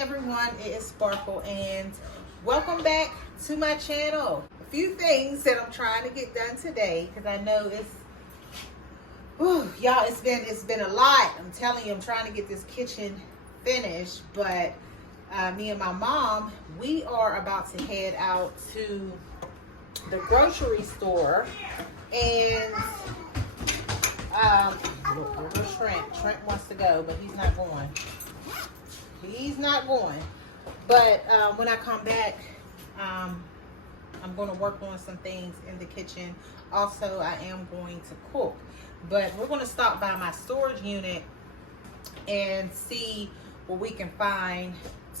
everyone, it is Sparkle and welcome back to my channel. A few things that I'm trying to get done today because I know it's, y'all, it's been a lot. I'm telling you, I'm trying to get this kitchen finished, but me and my mom, we are about to head out to the grocery store and look, Trent wants to go, but he's not going. But when I come back, I'm going to work on some things in the kitchen. Also, I am going to cook. But we're going to stop by my storage unit and see what we can find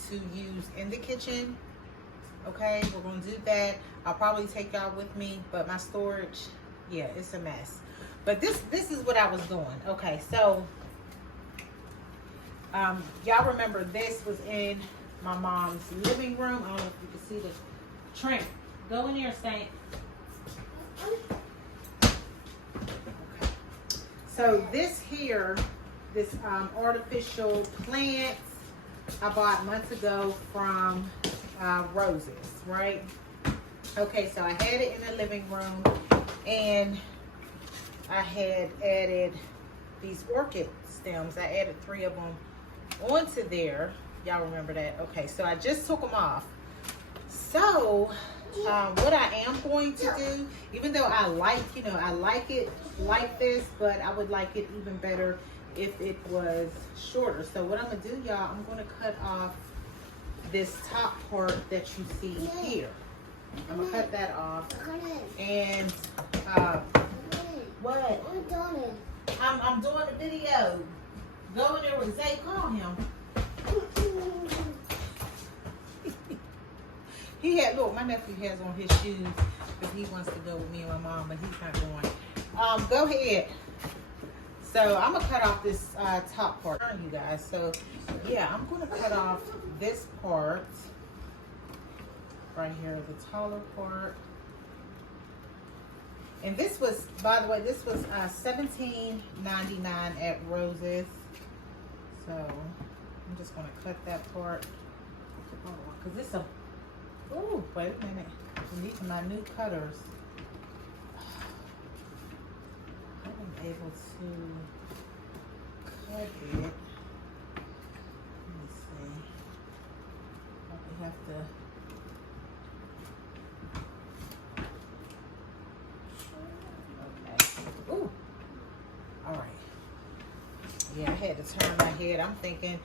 to use in the kitchen. Okay, we're going to do that. I'll probably take y'all with me, but my storage, yeah, it's a mess. But this is what I was doing. Okay, so y'all remember this was in my mom's living room. I don't know if you can see the Trent. Go in there, Saint. Okay. So this here, this artificial plant I bought months ago from Roses, right? Okay, so I had it in the living room and I had added these orchid stems. I added 3 of them onto there. Y'all remember that? Okay, so I just took them off. So what I am going to do, even though I like it like this, but I would like it even better if it was shorter. So what I'm gonna do, y'all, I'm gonna cut off this top part that you see here. I'm gonna cut that off. And what? I'm doing a video. Go in there with Zay. Call him. He had, look, my nephew has on his shoes because he wants to go with me and my mom, but he's not going. Go ahead. So I'm gonna cut off this top part, you guys. So yeah, I'm gonna cut off this part right here, the taller part. And this was, by the way, this was $17.99 at Roses. So I'm just gonna cut that part. Cause this a, ooh, wait a minute. These are my new cutters. I wasn't able to cut it. Let me see. Probably have to. Ooh. All right. Yeah, I had to turn my head. I'm thinking,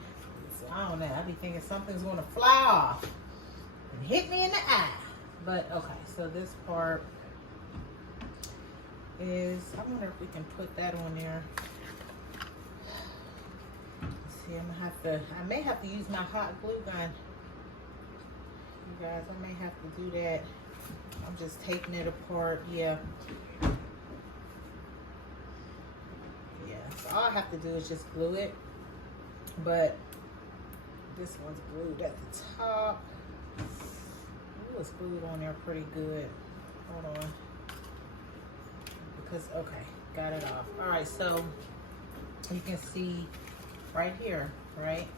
I don't know. I be thinking something's going to fly off and hit me in the eye. But okay, so this part is, I wonder if we can put that on there. Let's see, I'm gonna have to, I may have to use my hot glue gun. You guys, I may have to do that. I'm just taking it apart. Yeah. So all I have to do is just glue it, but this one's glued at the top. Ooh, it's glued on there pretty good. Hold on. Because, okay, got it off. All right, so you can see right here, right?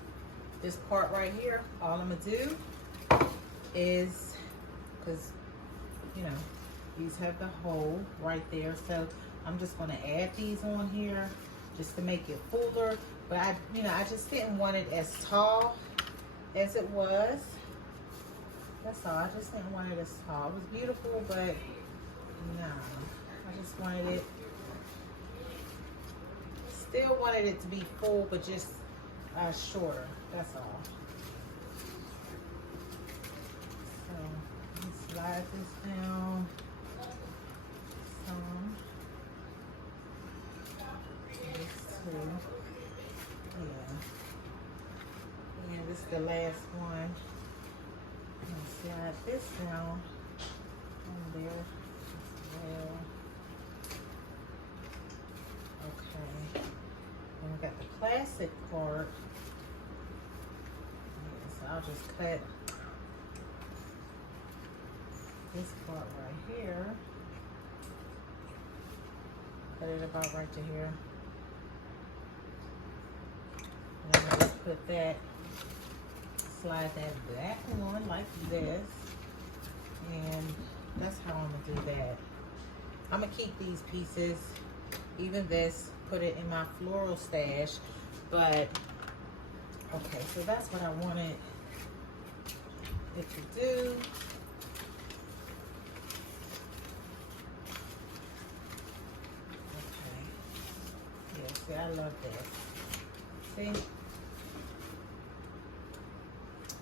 This part right here, all I'm gonna do is, because, you know, these have the hole right there. So I'm just gonna add these on here just to make it fuller. But I just didn't want it as tall as it was. That's all. I just didn't want it as tall. It was beautiful, but no. I just wanted it, still wanted it to be full, but just shorter. That's all. So let me slide this down some. Yeah. And this is the last one. I'm gonna slide this down on there as well. Okay. And we got the plastic part. Yeah, so I'll just cut this part right here. Cut it about right to here. And I'm gonna just put that so slide that back on like this. And that's how I'm gonna do that. I'm gonna keep these pieces, even this, put it in my floral stash. But, okay, so that's what I wanted it to do. Okay. Yeah, see, I love this. See?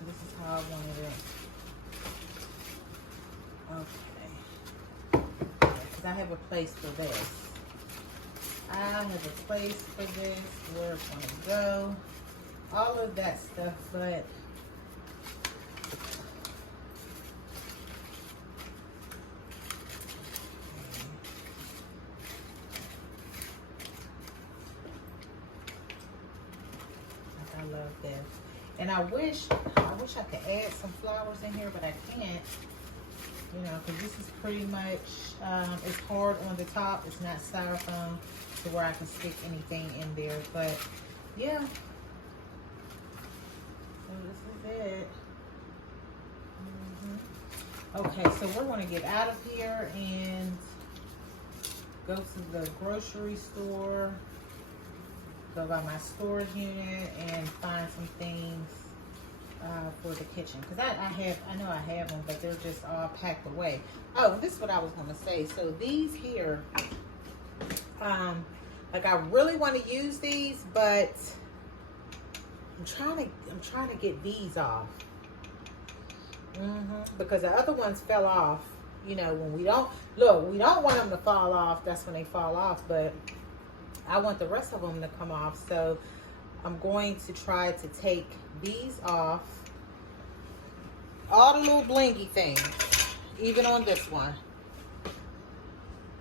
This is how I wanted it. Okay. Because I have a place for this. I have a place for this, where it's going to go. All of that stuff, but I love this. And I wish I could add some flowers in here, but I can't. You know, because this is pretty much, it's hard on the top. It's not styrofoam to where I can stick anything in there. But, yeah. So this is it. Okay, so we're going to get out of here and go to the grocery store. Go by my storage unit and find some things for the kitchen, because I know I have them, but they're just all packed away. Oh, this is what I was going to say. So these here, like I really want to use these, but I'm trying to get these off. Because the other ones fell off. You know, when we don't want them to fall off. That's when they fall off. But I want the rest of them to come off. So I'm going to try to take these off. All the little blingy things, even on this one.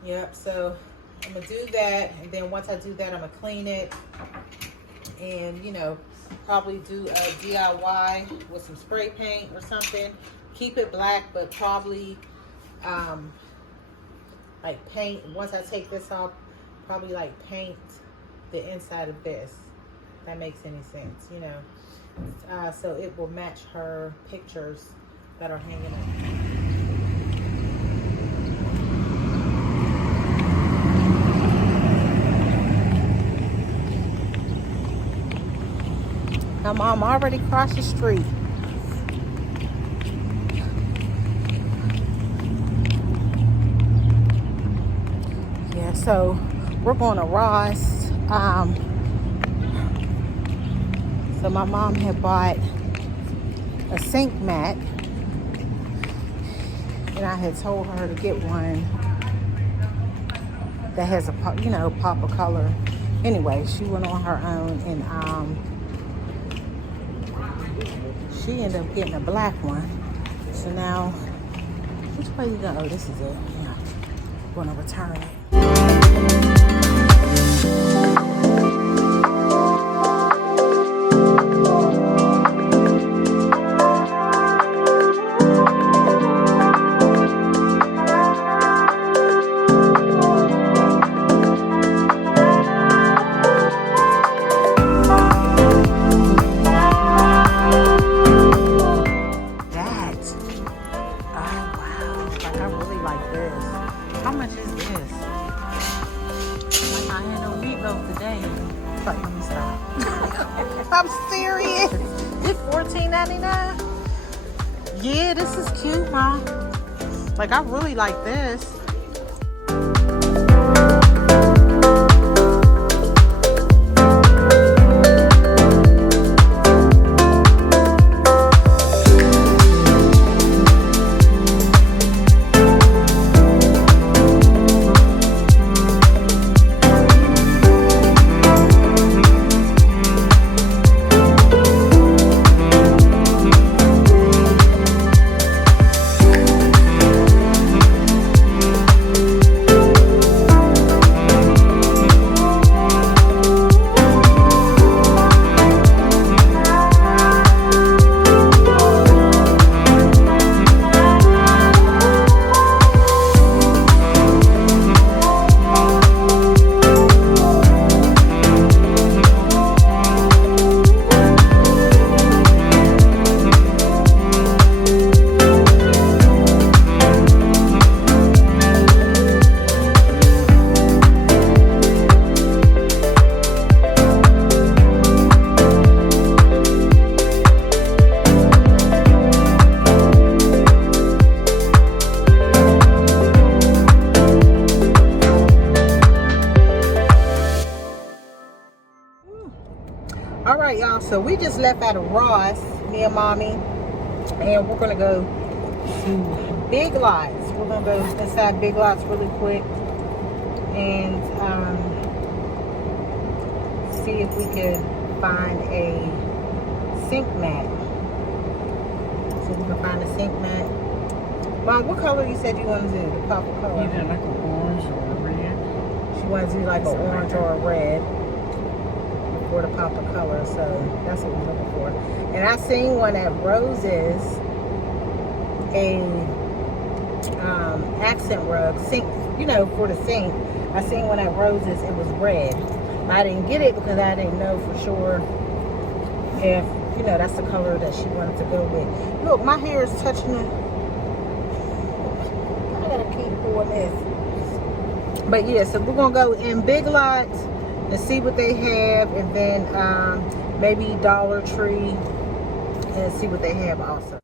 Yep, so I'm gonna do that, and then once I do that, I'm gonna clean it and, you know, probably do a DIY with some spray paint or something. Keep it black, but probably like paint, once I take this off, probably like paint the inside of this. If that makes any sense, you know. So it will match her pictures that are hanging up. My mom already crossed the street. Yeah, so we're going to Ross. So my mom had bought a sink mat, and I had told her to get one that has a, you know, pop of color. Anyway, she went on her own, and she ended up getting a black one. So now, which way you go? Oh, this is it. Yeah, I'm going to return it. I'm serious. It's $14.99. Yeah, this is cute, Mom. Like, I really like this. So we just left out of Ross, me and mommy, and we're gonna go to Big Lots. We're gonna go inside Big Lots really quick and see if we can find a sink mat. So we can find a sink mat. Mom, what color you said you wanted to do? The purple color? Either like an orange or a red. She wanted to do like an orange or a red for the pop of color, so that's what we're looking for. And I seen one at Rose's, a accent rug, sink, you know, for the sink. I seen one at Rose's, it was red. I didn't get it because I didn't know for sure if, you know, that's the color that she wanted to go with. Look, my hair is touching the, I gotta keep doing this. But yeah, so we're gonna go in Big Lots and see what they have, and then maybe Dollar Tree and see what they have also.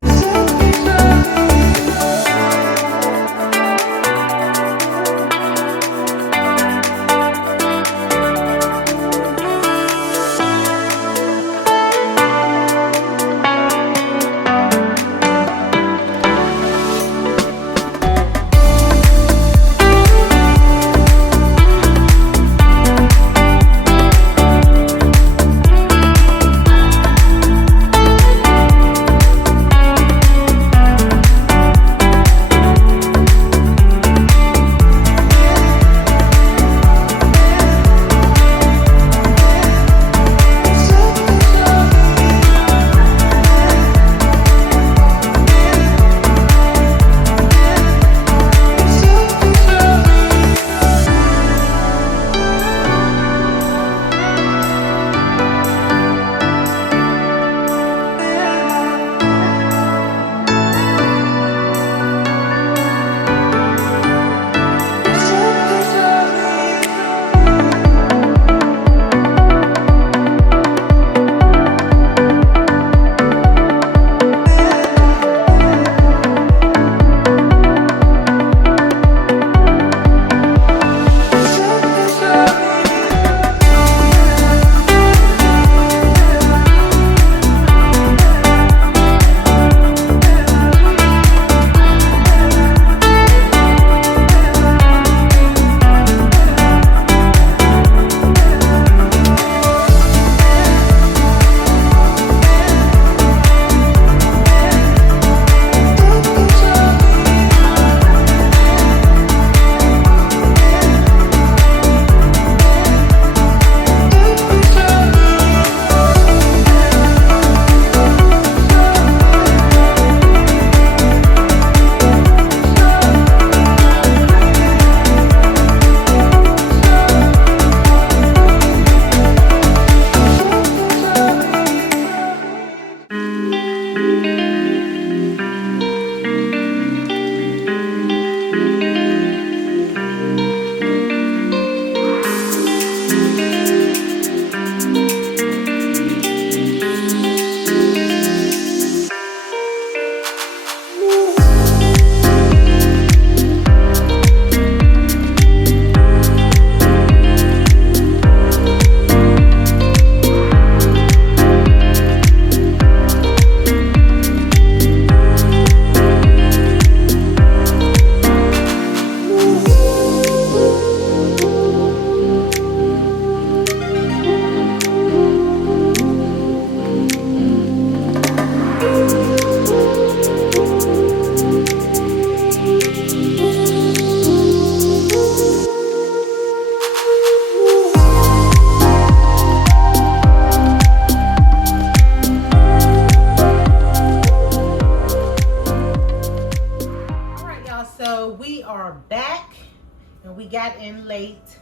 got in late.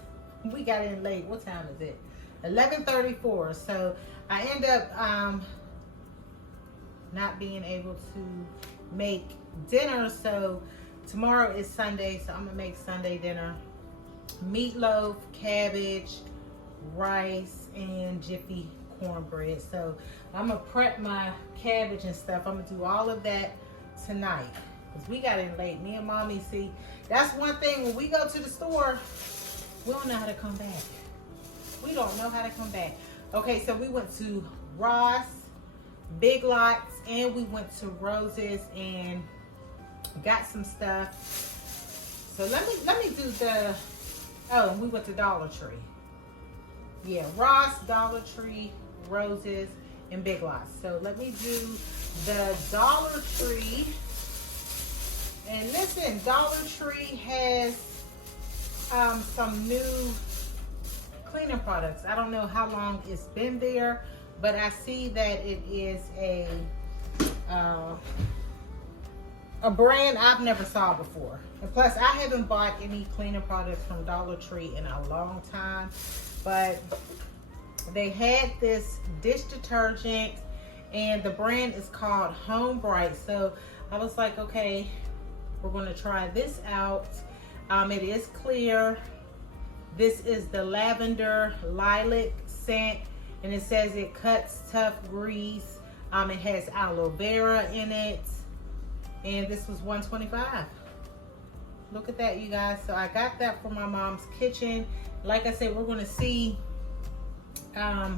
We got in late. What time is it? 11:34. So I end up not being able to make dinner. So tomorrow is Sunday, so I'm gonna make Sunday dinner: meatloaf, cabbage, rice, and Jiffy cornbread. So I'm gonna prep my cabbage and stuff. I'm gonna do all of that tonight because we got in late. Me and mommy, see, that's one thing, when we go to the store, we don't know how to come back. We don't know how to come back. Okay, so we went to Ross, Big Lots, and we went to Roses and got some stuff. So let me do the, oh, we went to Dollar Tree. Yeah, Ross, Dollar Tree, Roses, and Big Lots. So let me do the Dollar Tree. And listen, Dollar Tree has some new cleaning products. I don't know how long it's been there, but I see that it is a brand I've never saw before. And plus, I haven't bought any cleaning products from Dollar Tree in a long time. But they had this dish detergent, and the brand is called Home Bright. So I was like, okay, we're gonna try this out. It is clear. This is the lavender lilac scent, and it says it cuts tough grease. It has aloe vera in it, and this was $125. Look at that, you guys. So I got that from my mom's kitchen. Like I said, we're gonna see how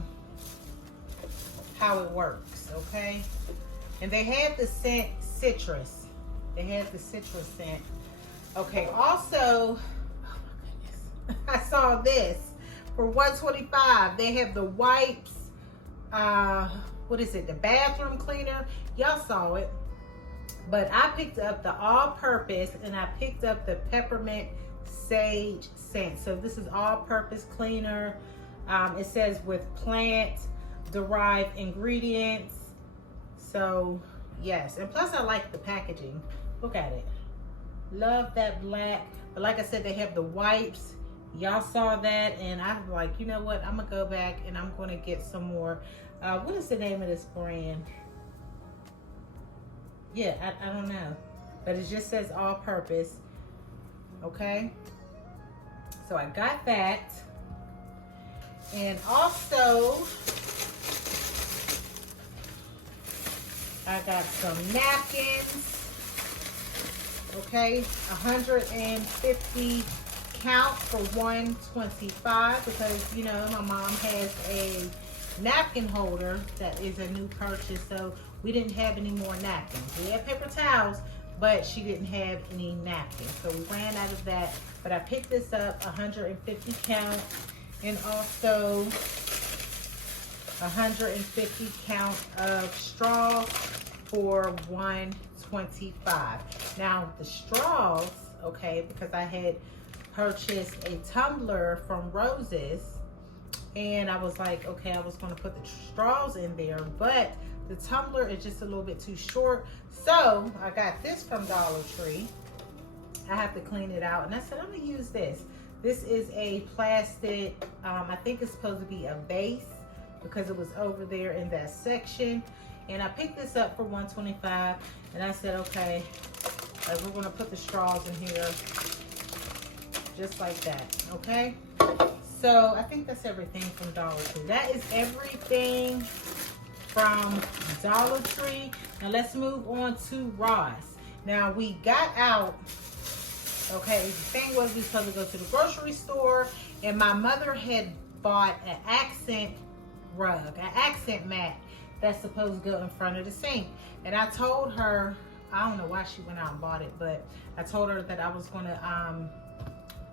it works, okay? And they had the scent citrus. They had the citrus scent. Okay, also, oh my goodness, I saw this for $125. They have the wipes, what is it, the bathroom cleaner. Y'all saw it. But I picked up the all-purpose, and I picked up the peppermint sage scent. So this is all-purpose cleaner. It says with plant-derived ingredients. So yes, and plus I like the packaging. Look at it. Love that black. But like I said, they have the wipes. Y'all saw that, and I'm like, you know what? I'm gonna go back and I'm gonna get some more. What is the name of this brand? Yeah, I don't know, but it just says all-purpose. Okay, so I got that, and also I got some napkins. Okay, 150 count for $125, because you know my mom has a napkin holder that is a new purchase, so we didn't have any more napkins. We had paper towels, but she didn't have any napkins, so we ran out of that. But I picked this up, 150 count, and also 150 count of straws for $125. Now the straws, okay, because I had purchased a tumbler from Roses, and I was like, okay, I was going to put the straws in there, but the tumbler is just a little bit too short. So I got this from Dollar Tree. I have to clean it out, and I said I'm gonna use this. This is a plastic, I think it's supposed to be a vase, because it was over there in that section. And I picked this up for $125, and I said, okay, we're gonna put the straws in here just like that, okay? So I think that's everything from Dollar Tree. That is everything from Dollar Tree. Now let's move on to Ross. Now we got out, okay, the thing was we were supposed to go to the grocery store, and my mother had bought an accent rug, an accent mat that's supposed to go in front of the sink. And I told her, I don't know why she went out and bought it, but I told her that I was gonna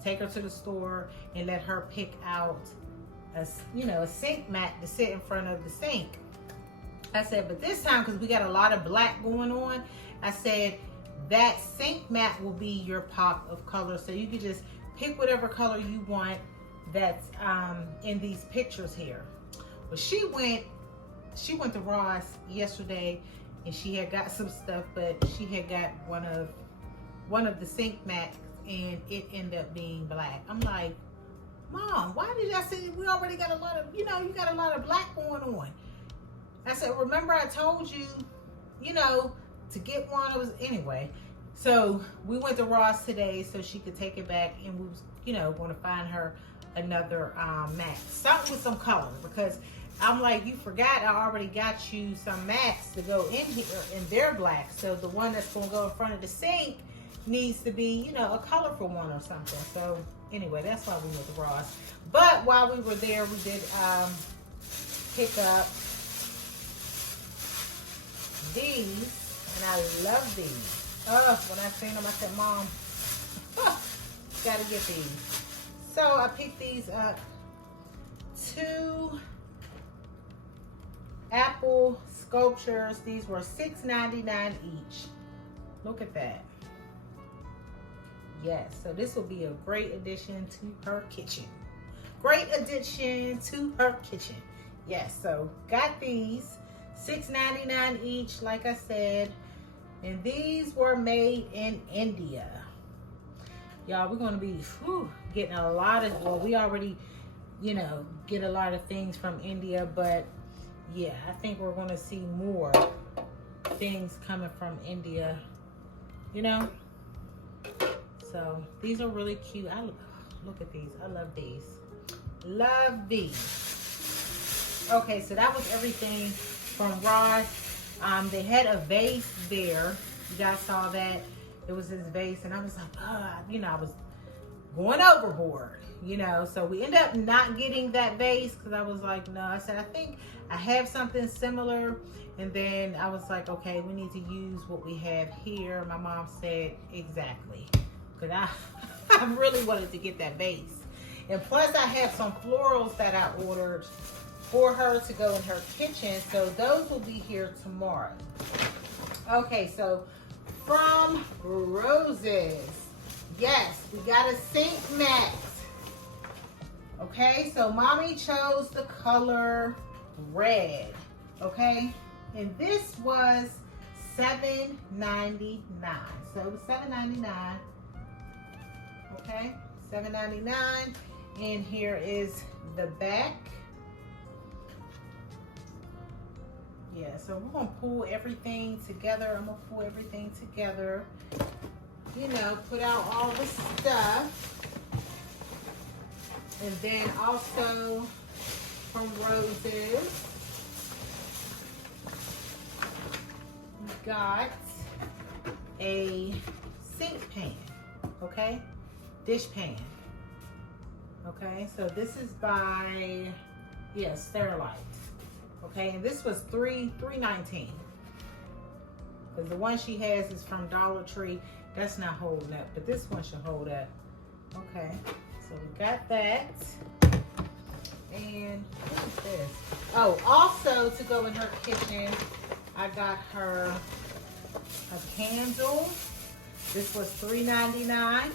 take her to the store and let her pick out a sink mat to sit in front of the sink. I said, but this time, because we got a lot of black going on, I said that sink mat will be your pop of color, so you can just pick whatever color you want that's in these pictures here. Well, she went to Ross yesterday, and she had got some stuff, but she had got one of the sink mats, and it ended up being black. I'm like, Mom, why did I say we already got a lot of, you got a lot of black going on? I said, remember I told you, to get one. It was, anyway. So we went to Ross today so she could take it back, and we was, going to find her another mat. Something with some color, because I'm like, you forgot I already got you some mats to go in here, and they're black. So the one that's going to go in front of the sink needs to be, a colorful one or something. So anyway, that's why we went to Ross. But while we were there, we did pick up these, and I love these. When I seen them, I said, Mom, gotta get these. So I picked these up. 2 apple sculptures. These were $6.99 each. Look at that. Yes, so this will be a great addition to her kitchen. Great addition to her kitchen. Yes, so got these. $6.99 each, like I said. And these were made in India. Y'all, we're going to be getting a lot of, well, we already, you know, get a lot of things from India, but yeah, I think we're going to see more things coming from India, you know. So these are really cute. Look at these. I love these. Love these. Okay, so that was everything from Ross. They had a vase there. You guys saw that. It was his vase, and I was like, you know, I was going overboard, you know. So we ended up not getting that vase because I was like, no. I said, I think I have something similar. And then I was like, okay, we need to use what we have here. My mom said, exactly. Because I really wanted to get that vase. And plus I have some florals that I ordered for her to go in her kitchen. So those will be here tomorrow. Okay, so from Roses. Yes, we got a sink mat. Okay, so Mommy chose the color red. Okay, and this was $7.99. So it was $7.99. Okay, $7.99. And here is the back. Yeah, so we're gonna pull everything together. I'm gonna pull everything together. You know, put out all the stuff. And then also from Roses, we got a sink pan, okay? Dish pan. Okay, so this is by, yeah, Sterilite. Okay, and this was $3.19. Because the one she has is from Dollar Tree. That's not holding up, but this one should hold up. Okay, so we got that. And what is this? Oh, also to go in her kitchen, I got her a candle. This was $3.99.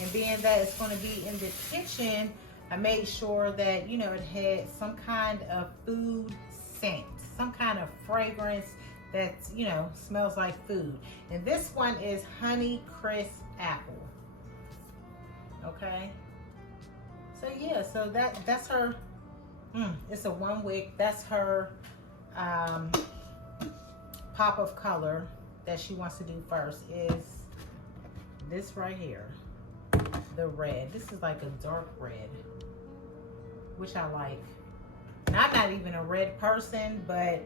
And being that it's going to be in the kitchen, I made sure that, you know, it had some kind of food scent, some kind of fragrance that, you know, smells like food. And this one is Honey Crisp Apple. Okay. So yeah, so that's her, it's a 1 wick. That's her pop of color that she wants to do first is this right here. The red. This is like a dark red, which I like. And I'm not even a red person, but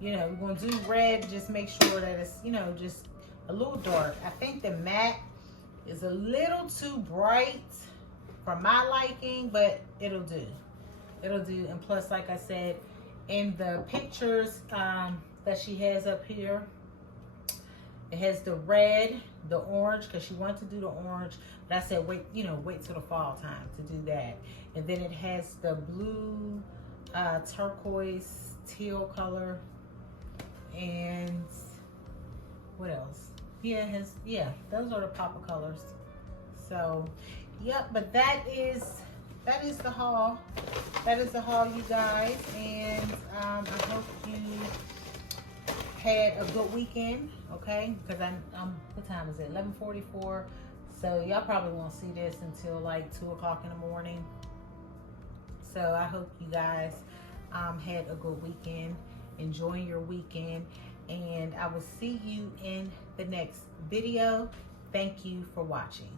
you know, we're gonna do red. Just make sure that it's, you know, just a little dark. I think the matte is a little too bright for my liking, but it'll do. It'll do. And plus, like I said, in the pictures that she has up here, it has the red, the orange, because she wanted to do the orange. But I said, wait, you know, wait till the fall time to do that. And then it has the blue, turquoise, teal color. And what else? Yeah, it has, yeah, those are the pop of colors. So, yep, but that is the haul. That is the haul, you guys. And I hope you had a good weekend, okay? Because I'm what time is it? 11:44. So y'all probably won't see this until like 2 o'clock in the morning. So I hope you guys had a good weekend, enjoying your weekend, and I will see you in the next video. Thank you for watching.